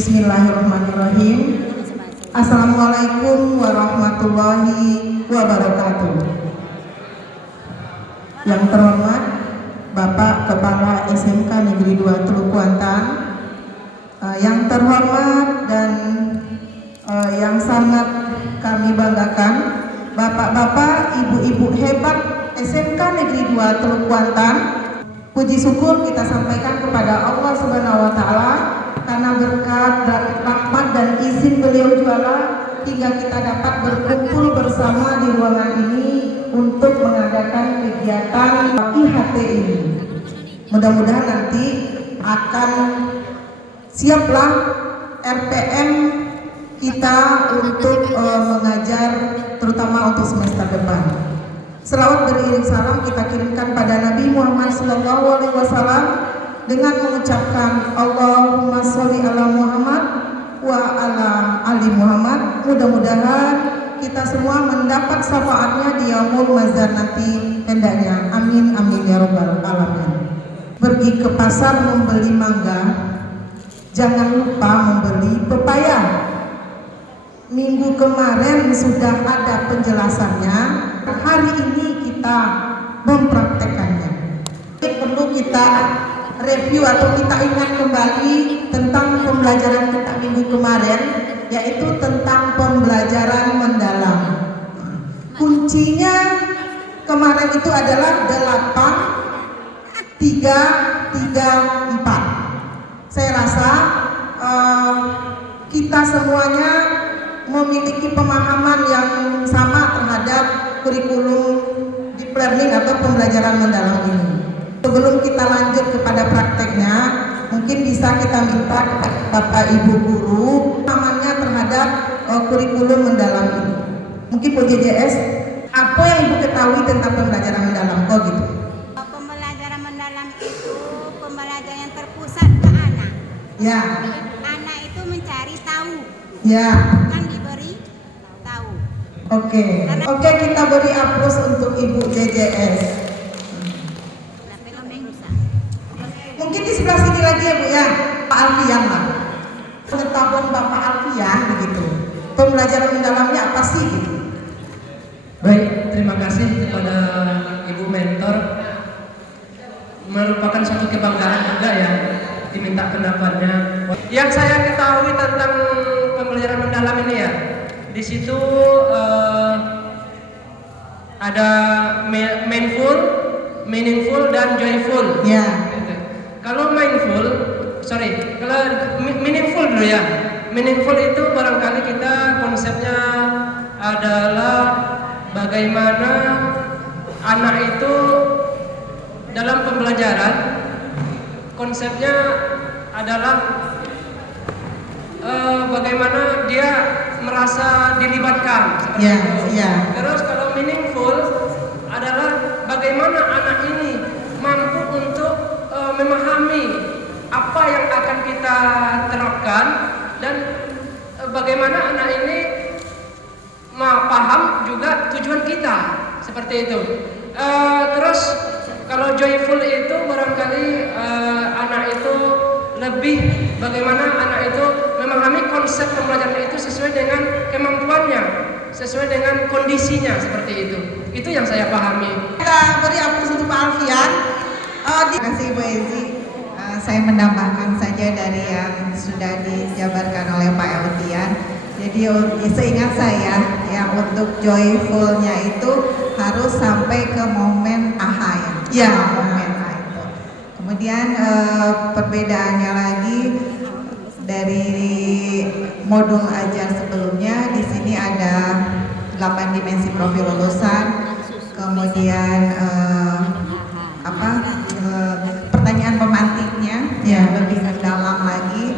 Bismillahirrahmanirrahim. Assalamualaikum warahmatullahi wabarakatuh. Yang terhormat Bapak Kepala SMK Negeri 2 Teluk Kuantan, yang terhormat dan yang sangat kami banggakan, Bapak-bapak, ibu-ibu hebat SMK Negeri 2 Teluk Kuantan, puji syukur kita sampaikan kepada Allah Subhanahu wa Ta'ala karena berkat dan rahmat dan izin beliau juala hingga kita dapat berkumpul bersama di ruangan ini untuk mengadakan kegiatan IHT ini. Mudah-mudahan nanti akan siaplah RPM kita untuk mengajar terutama untuk semester depan. Selawat beriring salam kita kirimkan pada Nabi Muhammad SAW dengan mengucapkan Allahumma sholli ala Muhammad wa ala ali Muhammad. Mudah-mudahan kita semua mendapat syafaatnya di yaumul mazar nanti hendaknya. Amin amin ya rabbal alamin. Pergi ke pasar membeli mangga, jangan lupa membeli pepaya. Minggu kemarin sudah ada penjelasannya, hari ini kita mempraktekannya. Perlu kita review atau kita ingat kembali tentang pembelajaran kita minggu kemarin, yaitu tentang pembelajaran mendalam. Kuncinya kemarin itu adalah 8, 3, 3, 4. Saya rasa kita semuanya memiliki pemahaman yang sama terhadap kurikulum deep learning atau pembelajaran mendalam ini. Sebelum kita lanjut kepada prakteknya, mungkin bisa kita minta kepada Bapak Ibu guru pemahamannya terhadap kurikulum mendalam ini. Mungkin Bu JJS, apa yang Ibu ketahui tentang pembelajaran mendalam? Oh gitu. Pembelajaran mendalam itu pembelajaran yang terpusat ke anak. Ya. Anak itu mencari tahu. Ya. Bukan diberi tahu. Oke, kita beri aplaus untuk Ibu JJS. Mungkin di sebelah sini lagi ya Bu ya, Pak Alfian lah. Pengetahuan Bapak Alfian begitu. Pembelajaran mendalamnya apa sih gitu? Baik, terima kasih kepada Ibu Mentor. Merupakan suatu kebanggaan juga ya diminta pendapatnya. Yang saya ketahui tentang pembelajaran mendalam ini ya, di situ ada mindful, meaningful dan joyful. Ya. Kalau kalau meaningful dulu ya. Meaningful itu barangkali kita konsepnya adalah bagaimana anak itu dalam pembelajaran, konsepnya adalah bagaimana dia merasa dilibatkan seperti itu. Ya. Terus kalau meaningful adalah bagaimana anak ini mampu untuk memahami apa yang akan kita terapkan dan bagaimana anak ini paham juga tujuan kita seperti itu. Terus kalau joyful itu barangkali anak itu lebih bagaimana anak itu memahami konsep pembelajaran itu sesuai dengan kemampuannya, sesuai dengan kondisinya seperti itu. Itu yang saya pahami. Kita beri aplaus untuk Pak Alfian. Terima kasih Bu Ezi. Saya menambahkan saja dari yang sudah dijabarkan oleh Pak Alfian. Jadi seingat saya yang untuk joyfulnya itu harus sampai ke momen aha ya. Momen aha itu. Kemudian perbedaannya lagi dari modul ajar sebelumnya, di sini ada 8 dimensi profil lulusan, kemudian pertanyaan pemantiknya yang lebih mendalam lagi,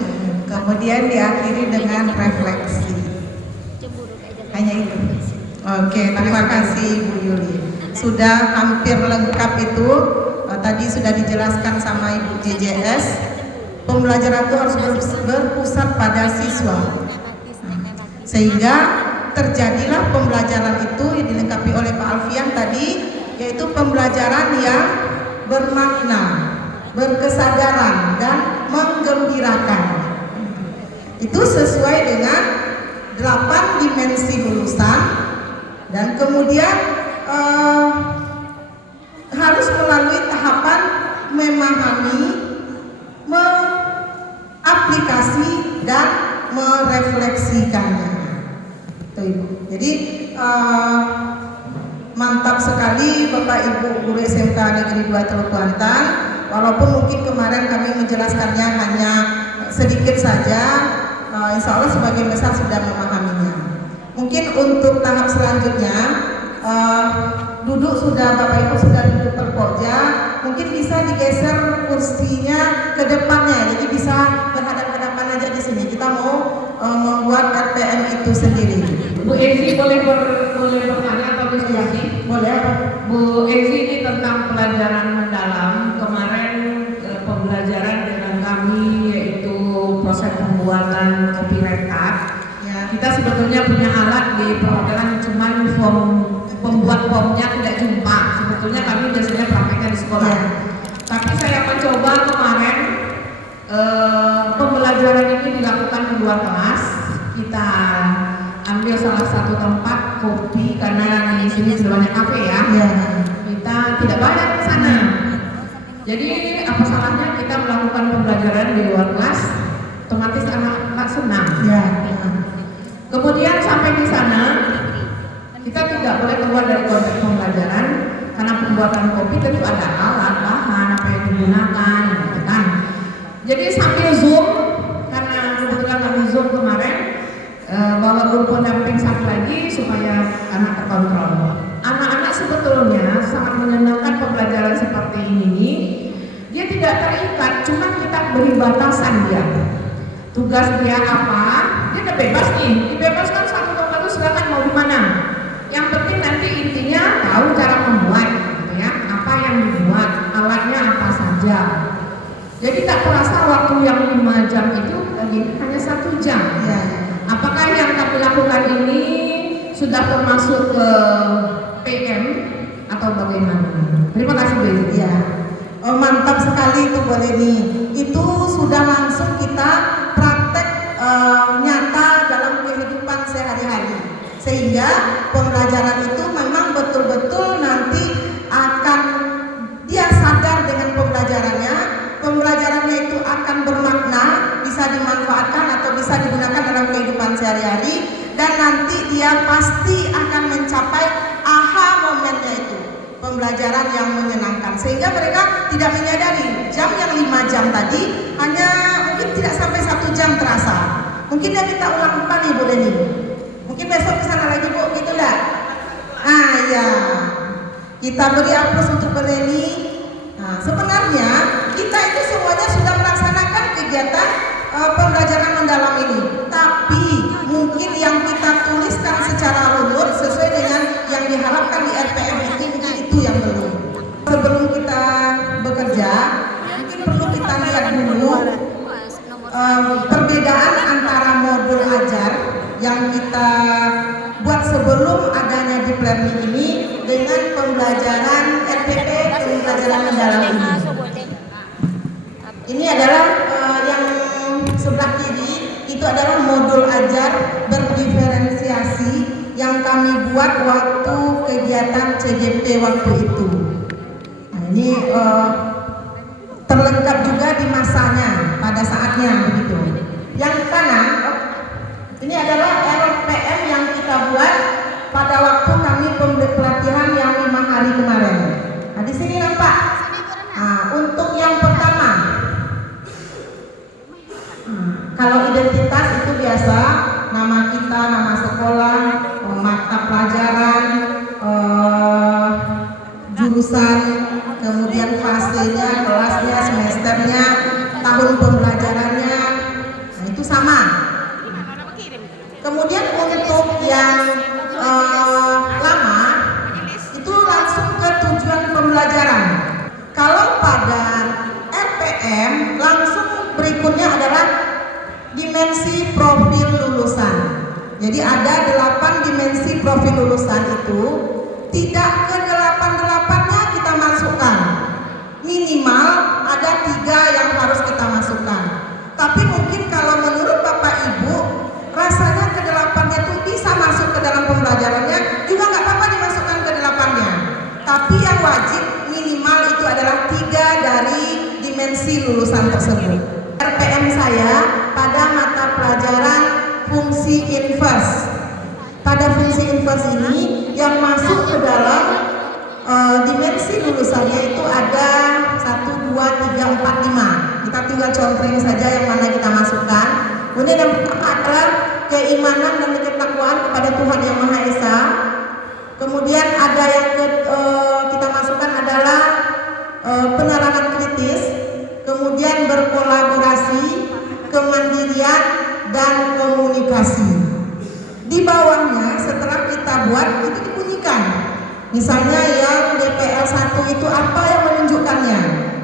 kemudian diakhiri dengan refleksi. Hanya itu. Oke, terima kasih Bu Yuli. Sudah hampir lengkap itu. Tadi sudah dijelaskan sama Ibu JJS. Pembelajaran itu harus berpusat pada siswa. Sehingga terjadilah pembelajaran itu yang dilengkapi oleh Pak Alfian tadi, yaitu pembelajaran yang bermakna, berkesadaran dan menggembirakan. Itu sesuai dengan 8 dimensi lulusan, dan kemudian harus melalui tahapan memahami, mengaplikasi dan merefleksikannya. Itu Ibu. Jadi mantap sekali Bapak Ibu guru SMK Negeri 2 Teluk Kuantan. Walaupun mungkin kemarin kami menjelaskannya hanya sedikit saja, insya Allah sebagian besar sudah memahaminya. Mungkin untuk tahap selanjutnya, duduk sudah Bapak Ibu sudah duduk terpojok, mungkin bisa digeser kursinya ke depannya, jadi bisa berhadapan-hadapan aja di sini. Kita mau membuat RPM itu sendiri. Bu Ezi boleh bertanya atau diskusi? Boleh. Bu Ezi, ini tentang pelajaran mendalam. Kemarin pembelajaran dengan kami yaitu proses pembuatan kopi rekap. Ya. Kita sebetulnya punya alat di perhotelan, cuman form pembuat formnya tidak jumpa. Sebetulnya kami biasanya prakteknya di sekolah. Ya. Tapi saya mencoba kemarin pembelajaran ini dilakukan di luar kelas. Kita ambil salah satu tempat kopi karena di sini sudah banyak kafe ya. Ya. Kita tidak banyak ke sana. Jadi apa salahnya kita melakukan pembelajaran di luar kelas? Otomatis anak-anak senang. Ya. Kemudian sampai di sana kita tidak boleh keluar dari konteks pembelajaran karena pembuatan kopi tentu ada alat, bahan apa yang digunakan, gitu kan. Jadi sambil zoom, karena kebetulan kami zoom kemarin, bawa guru pendamping satu lagi supaya anak terkontrol. Anak-anak sebetulnya sangat menyenangkan pembelajaran seperti ini. Dia tidak terikat, cuma kita beri batasan dia. Tugas dia apa? Dia udah bebas nih, dibebaskan 1 tahun lalu silakan mau di mana. Yang penting nanti intinya tahu cara membuat, gitu ya. Apa yang dibuat, alatnya apa saja. Jadi tak terasa waktu yang 5 jam itu hanya 1 jam. Ya. Apakah yang kami lakukan ini sudah termasuk ke PM atau bagaimana? Terima kasih Bu Ezi. Ya. Mantap sekali itu Bu Leni. Itu sudah langsung kita praktek nyata dalam kehidupan sehari-hari, sehingga pembelajaran itu memang betul-betul nanti akan dia sadar dengan pembelajarannya itu akan bermakna, bisa dimanfaatkan atau bisa digunakan dalam kehidupan sehari-hari, dan nanti dia pasti akan mencapai aha momennya itu, pembelajaran yang menyenangkan, sehingga mereka tidak menyadari jam yang 5 jam tadi hanya mungkin tidak sampai 1 jam terasa. Mungkin dia minta ulang kembali Bu Leni, mungkin besok ke sana lagi Bu, gitu enggak? Ya, kita beri aplaus untuk Bu Leni. Nah, sebenarnya kita itu semuanya sudah melaksanakan kegiatan pembelajaran mendalam ini, tapi mungkin yang kita tuliskan secara runut sesuai dengan yang diharapkan di RPM itu, mungkin itu yang belum. Sebelum kita bekerja, mungkin perlu kita lihat dulu perbedaan antara modul ajar yang kita buat sebelum adanya deep learning ini dengan pembelajaran RPP, pembelajaran mendalam ini. Ini adalah yang sebelah kiri, itu adalah modul ajar berdiferensiasi yang kami buat waktu kegiatan CGP waktu itu. Nah, ini terlengkap juga di masanya, pada saatnya begitu. Yang kanan, ini adalah RPM yang kita buat pada waktu kami pelatihan yang 5 hari kemarin. Nah, di sini nampak. Nah, untuk yang pertama, kalau identitas itu biasa, nama kita, nama sekolah, mata pelajaran, jurusan, kemudian fasenya, kelasnya, semesternya, tahun pembelajarannya, nah itu sama. Kemudian untuk yang lama, itu langsung ke tujuan pembelajaran. Kalau pada RPM, langsung berikutnya adalah dimensi profil lulusan. Jadi ada 8 dimensi profil lulusan itu, tidak ke 8-8-nya kita masukkan. Minimal ada 3 yang harus kita masukkan. Tapi mungkin kalau menurut Bapak Ibu tersebut. RPM saya pada mata pelajaran fungsi inverse. Pada fungsi inverse ini yang masuk ke dalam dimensi lulusannya itu ada 1, 2, 3, 4, 5. Kita tinggal contohnya saja yang mana kita masukkan. Kemudian yang pertama adalah keimanan dan ketakwaan kepada Tuhan Yang Maha Esa. Kemudian ada yang kita masukkan adalah penerapan kritis, kemudian berkolaborasi, kemandirian, dan komunikasi. Di bawahnya setelah kita buat itu dibunyikan. Misalnya yang DPL 1 itu apa yang menunjukkannya?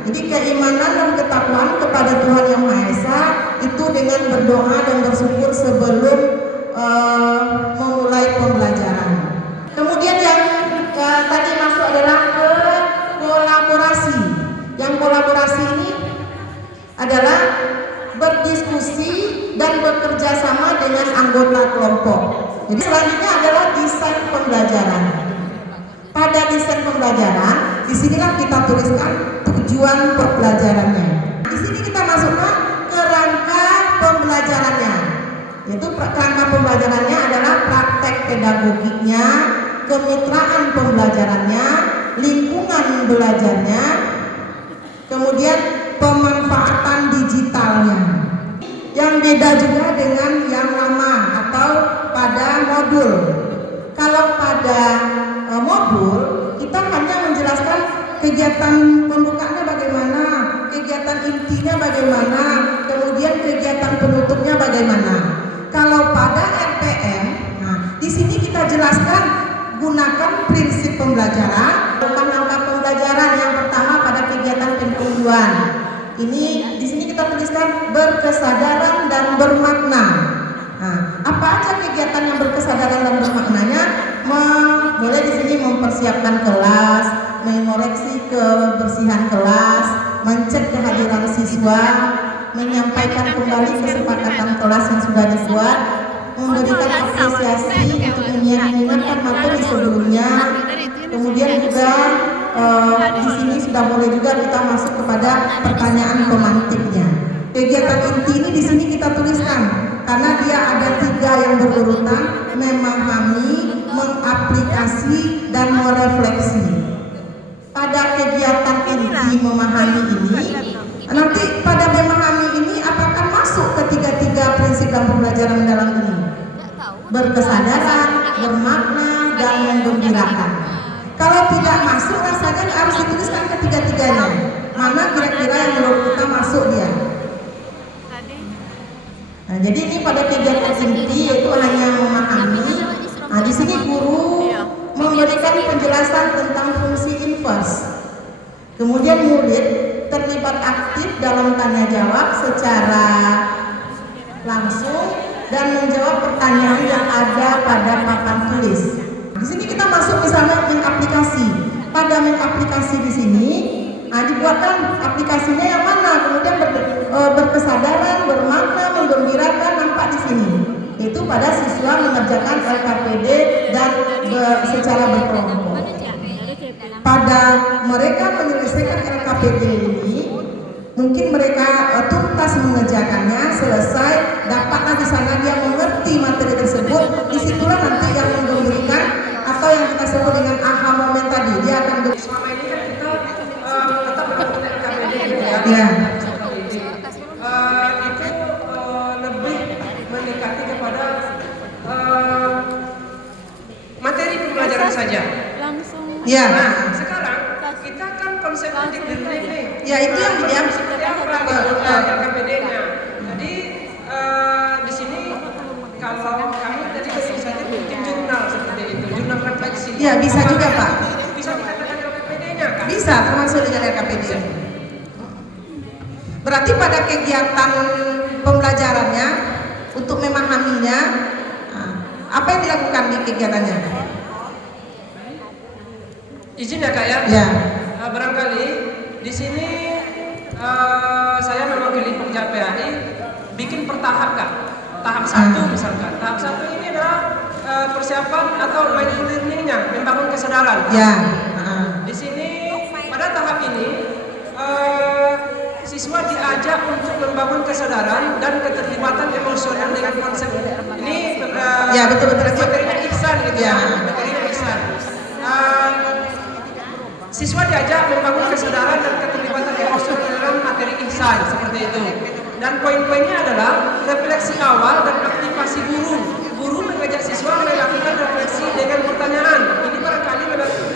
Jadi keimanan dan ketakwaan kepada Tuhan Yang Maha Esa itu dengan berdoa dan bersyukur sebelum memulai pembelajaran. Kemudian yang tadi masuk adalah ke kolaborasi. Yang kolaborasi ini adalah berdiskusi dan bekerja sama dengan anggota kelompok. Jadi selanjutnya adalah desain pembelajaran. Pada desain pembelajaran, disinilah kita tuliskan tujuan pembelajarannya. Di sini kita masukkan kerangka pembelajarannya. Yaitu kerangka pembelajarannya adalah praktek pedagogiknya, kemitraan pembelajarannya, lingkungan belajarnya, kemudian pemanfaatan digitalnya. Yang beda juga dengan yang lama atau pada modul. Kalau pada modul kita hanya menjelaskan kegiatan pembukaannya bagaimana, kegiatan intinya bagaimana, kemudian kegiatan penutupnya bagaimana. Kalau pada RPM, di sini kita jelaskan gunakan prinsip pembelajaran, langkah pembelajaran. Yang pertama pada kegiatan pendahuluan. Ini di sini kita tuliskan berkesadaran dan bermakna. Apa aja kegiatan yang berkesadaran dan bermaknanya? Boleh di sini mempersiapkan kelas, mengoreksi kebersihan kelas, mencek kehadiran siswa, menyampaikan kembali kesepakatan kelas yang sudah dibuat, memberikan apresiasi untuk mengingatkan materi sebelumnya. Kemudian juga di sini sudah boleh juga kita masuk kepada pertanyaan pemantiknya. Kegiatan inti ini di sini kita tuliskan karena dia ada 3 yang berurutan: memahami, mengaplikasi, dan merefleksi. Pada kegiatan inti memahami ini, nanti pada memahami ini apakah masuk ketiga-tiga prinsip dan pembelajaran dalam ini? Berkesadaran, bermakna, dan menggembirakan. Kalau tidak masuk, rasanya harus dituliskan ketiga-tiganya. Mana kira-kira yang menurut kita masuk dia? Nah, jadi ini pada kegiatan inti yaitu hanya memahami. Di sini guru memberikan penjelasan tentang fungsi inverse. Kemudian murid terlibat aktif dalam tanya jawab secara langsung dan menjawab pertanyaan yang ada pada papan tulis. Di sini kita masuk misalnya aplikasi. Pada aplikasi di sini dibuatkan aplikasinya yang mana, kemudian berkesadaran, bermakna, menggembirakan nampak di sini. Itu pada siswa mengerjakan LKPD dan secara berkelompok. Pada mereka menyelesaikan LKPD ini, mungkin mereka tuntas mengerjakannya, selesai, dapatlah di sana dia mengerti materi tersebut. Disitulah nanti yang menggembirakan atau yang kita sebut dengan aha moment tadi. Dia akan Selama ini kan kita tetap melakukan LKPD gitu ya. Ya. Itu lebih mendekati kepada materi pembelajaran saja. Ya. Nah, sekarang kita kan konsep deep learning nih. Ya, itu yang seperti apa LKPD-nya. Jadi di sini kalau kami tadi misalnya bikin jurnal seperti itu, jurnal refleksi. Ya, bisa juga Pak. Bisa dikatakan LKPD-nya kan? Bisa, termasuk dengan LKPD. Berarti pada kegiatan pembelajarannya untuk memahaminya, apa yang dilakukan di kegiatannya? Izin ya Kak ya? Ya. Barangkali di sini saya mewakili Pemja PAI bikin per tahap Kak. Tahap 1 misalkan. Tahap 1 ini adalah persiapan atau mindful learning-nya, membangun kesadaran. Ya. Di sini pada tahap ini siswa diajak untuk membangun kesadaran dan keterlibatan emosional dengan konsep ini. Ya, betul. Materinya ihsan gitu Ya. materinya ihsan. Siswa diajak membangun kesadaran dan keterlibatan emosional dalam materi ihsan seperti itu. Dan poin-poinnya adalah refleksi awal dan aktivasi guru. Guru mengajak siswa melakukan refleksi dengan pertanyaan. Ini barangkali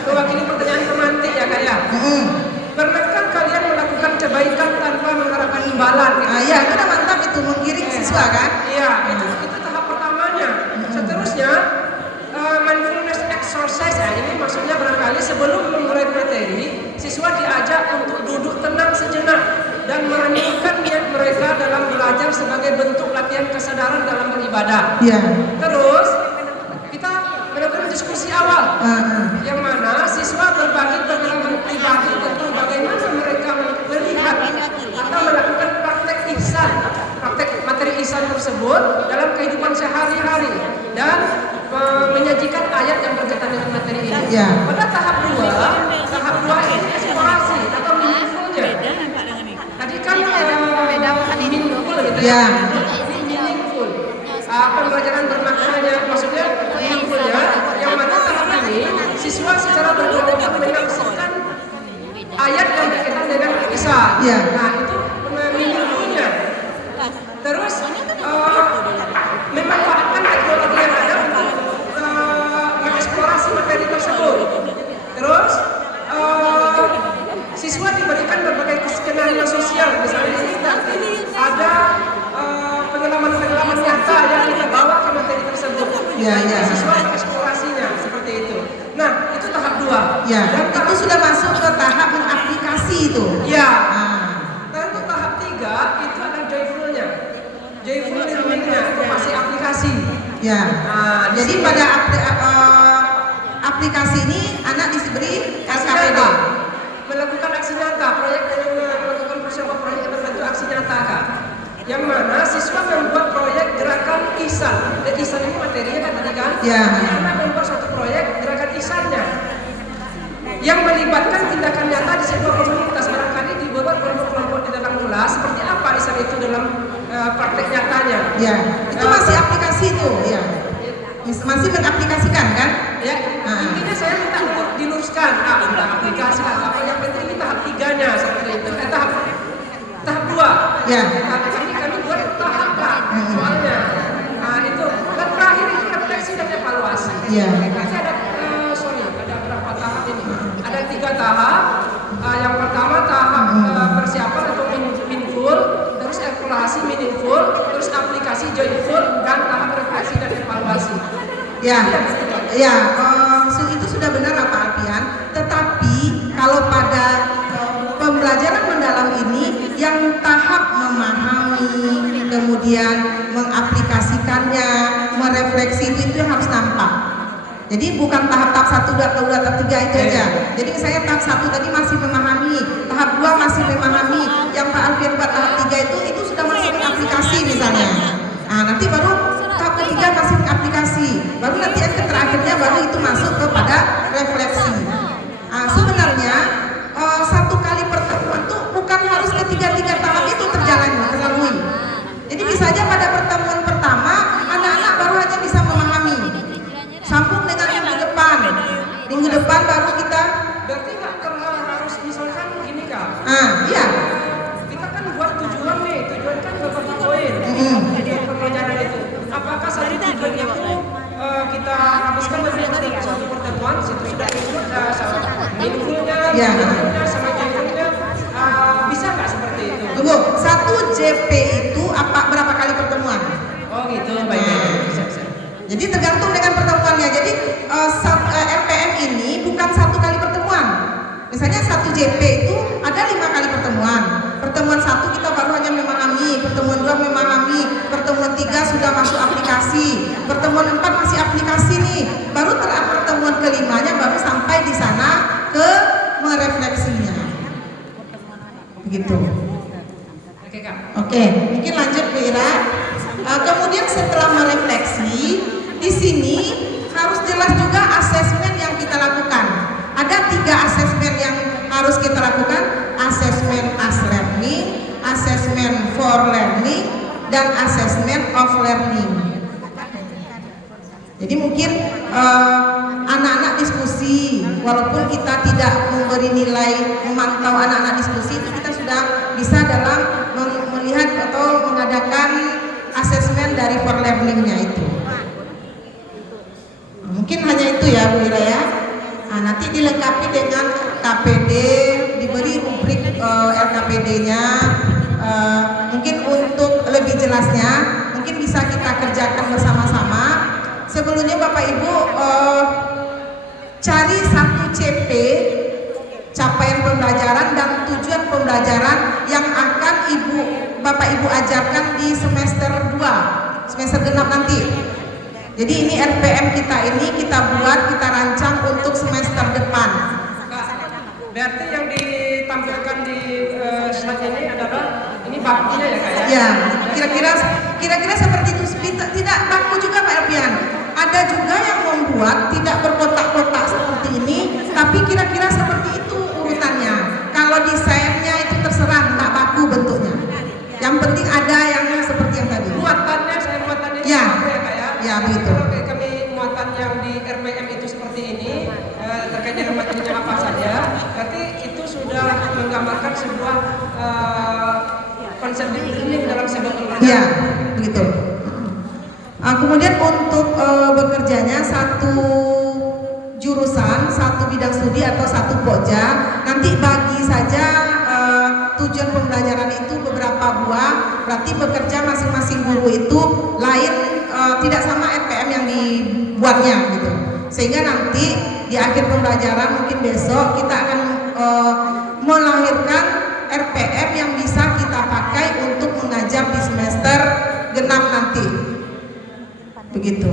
mewakili pertanyaan pemantik ya Kak ya. Pernahkah kalian melakukan kebaikan tanpa mengharapkan imbalan? Ya, itu udah mantap itu menggiring siswa kan? Iya, itu tahap pertamanya. Seterusnya mindfulness exercise ya, ini maksudnya barangkali sebelum memulai materi, siswa diajak untuk duduk tenang sejenak dan merenungkan niat mereka dalam belajar sebagai bentuk latihan kesadaran dalam beribadah. Iya. Terus kita melakukan diskusi awal, yang mana siswa berbagi pengalaman pribadi tentang bagaimana mereka melihat atau melakukan praktek ihsan, praktek materi ihsan tersebut dalam kehidupan sehari-hari dan menyajikan ayat yang berkaitan dengan materi ini. Ya. Pada tahap 2 ini eksplorasi atau meaningfulnya. Tadi kan meaningful gitu Ya. Meaningful. Pembelajaran bermaknanya, maksudnya meaningfulnya, yang mana tahap ini siswa secara berkelompok menyaksikan ayat yang berkaitan dengan ihsan. Ya. Nah, itu meaningfulnya. Terus memanfaatkan teknologi yang ada untuk mengeksplorasi materi tersebut. Terus siswa diberikan berbagai skenario sosial, misalnya ini nanti ada pengalaman-pengalaman nyata yang kita bawa ke materi tersebut. Ya. Siswa mengeksplorasinya seperti itu. Nah, itu tahap 2. Ya, Dan itu sudah masuk ke tahap mengaplikasi itu. Ya. Ah. Dan untuk tahap 3 itu adalah joyfulnya. Joyful learning-nya itu masih aplikasi. Ya. Nah, Jadi pada aplikasi ini anak diberi SKPD. Melakukan aksi nyata, melakukan persiapan proyek yang berbentuk aksi nyata Kak. Yang mana siswa membuat proyek gerakan ihsan. Ihsan ini materinya kan tadi kan? Ya. Anak membuat suatu proyek gerakan ihsannya yang melibatkan tindakan nyata di sebuah komunitas. Barangkali dibuat kelompok-kelompok di dalam kelas. Seperti apa ihsan itu dalam praktek nyatanya? Ya, itu masih aplikasi itu, ya. Masih mengaplikasikan kan? Ya, intinya saya minta untuk diluruskan. Udah aplikasi apa yang penting ini tahap 3-nya seperti itu. Tahap 2. Ya. Kami buat tahap Kak, soalnya. Nah, itu. Dan terakhir itu refleksi dan evaluasi. Ya. Nanti ada ada berapa tahap ini? Ada 3 tahap. Yang pertama tahap persiapan atau meaningful, terus evaluasi meaningful, terus aplikasi joyful, dan tahap refleksi dan evaluasi. Ya, itu sudah benar Pak Alfian. Tetapi kalau pada pembelajaran mendalam ini, yang tahap memahami, kemudian mengaplikasikannya, merefleksi itu yang harus nampak. Jadi bukan tahap-tahap 1, 2, atau 2, tahap 3 itu aja. Jadi misalnya tahap 1 tadi masih memahami, tahap 2 masih memahami, yang Pak Alfian buat tahap 3 itu sudah masuk aplikasi misalnya. Nah, nanti baru tahap ketiga masih aplikasi, baru nanti yang terakhirnya baru itu masuk kepada refleksi. Nah, sebenarnya satu kali pertemuan tuh bukan harus ketiga-tiga tahap itu terlalui. Jadi bisa aja pada pertemuan pertama anak-anak baru aja bisa memahami, sambung dengan minggu depan baru kita. Berarti nggak harus misalkan gini Kak. Iya. Kita kan buat tujuan kan beberapa poin. Jadi pembelajaran itu. Apakah satu tujuan itu kita habiskan dalam satu pertemuan, situ sudah ikut meaningfulnya, sama joyfulnya, bisa nggak seperti itu? Tunggu, 1 JP itu berapa kali pertemuan? Oh gitu, baik. Bisa. Jadi tergantung dengan pertemuannya. Jadi RPM ini bukan 1 kali pertemuan. Misalnya 1 JP itu ada 5 kali pertemuan. Pertemuan 1 kita baru hanya memahami, pertemuan 2 memahami, pertemuan 3 sudah masuk aplikasi, pertemuan 4 masih aplikasi nih. Baru pertemuan kelimanya baru sampai di sana ke merefleksinya. Begitu. Oke Kak. Oke, mungkin lanjut Bu Ira. Kemudian setelah merefleksi, di sini harus jelas juga asesmen yang kita lakukan. Ada 3 asesmen yang harus kita lakukan: asesmen as learning, assessment for learning dan assessment of learning. Jadi mungkin anak-anak diskusi, walaupun kita tidak memberi nilai memantau anak-anak diskusi, itu kita sudah bisa dalam melihat atau mengadakan asesmen dari for learningnya itu. Mungkin hanya itu ya Bu Ira ya. Nah, nanti dilengkapi dengan KPD, diberi rubrik LKPD-nya. Mungkin untuk lebih jelasnya, mungkin bisa kita kerjakan bersama-sama. Sebelumnya Bapak Ibu cari 1 CP, capaian pembelajaran dan tujuan pembelajaran yang akan Bapak Ibu ajarkan di semester 2, semester genap nanti. Jadi ini RPM kita buat, kita rancang untuk semester depan. Berarti yang ditampilkan di slide ini adalah ini bakunya ya Kak ya? Ya, kira-kira seperti itu. Tidak baku juga Pak Alfian. Ada juga yang membuat tidak berkotak-kotak seperti ini, tapi kira-kira seperti itu urutannya. Kalau desainnya itu terserah, nggak baku bentuknya. Yang penting ada yang seperti yang tadi. Muatannya Ya, baku ya Kak ya? ya begitu. Kalau kami muatan yang di RPM itu seperti ini, terkait dengan materinya apa saja, berarti itu sudah menggambarkan sebuah konsep deep dalam sebuah pembelajaran. Ya, begitu. Kemudian untuk bekerjanya satu jurusan, satu bidang studi atau satu pokja, nanti bagi saja tujuan pembelajaran itu beberapa buah, berarti bekerja masing-masing guru itu lain, tidak sama RPM yang dibuatnya gitu. Sehingga nanti di akhir pembelajaran mungkin besok kita akan melahirkan RPM yang bisa kita pakai untuk mengajar di semester genap nanti. Begitu.